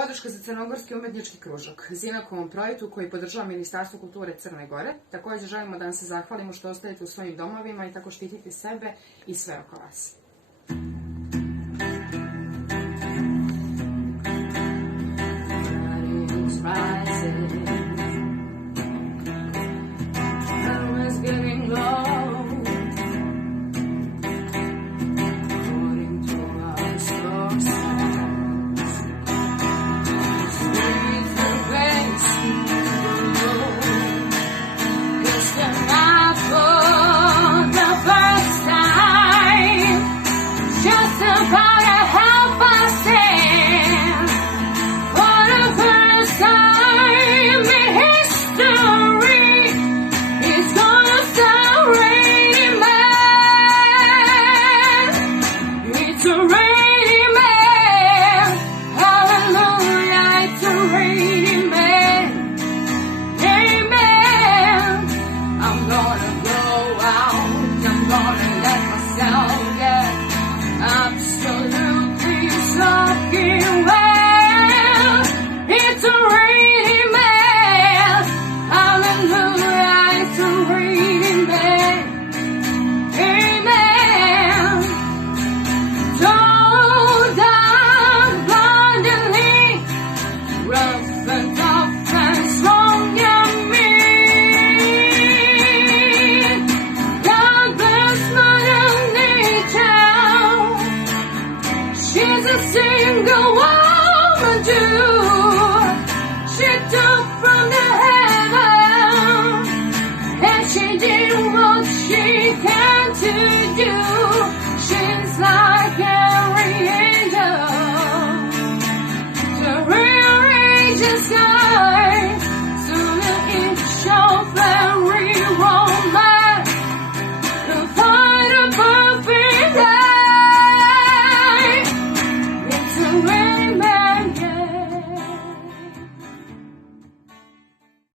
Podrška za Crnogorski umetnički kružok, Zinakovom projektu koji podržava Ministarstvo kulture Crne Gore. Također želimo da vam se zahvalimo što ostajete u svojim domovima i tako štitite sebe i sve oko vas.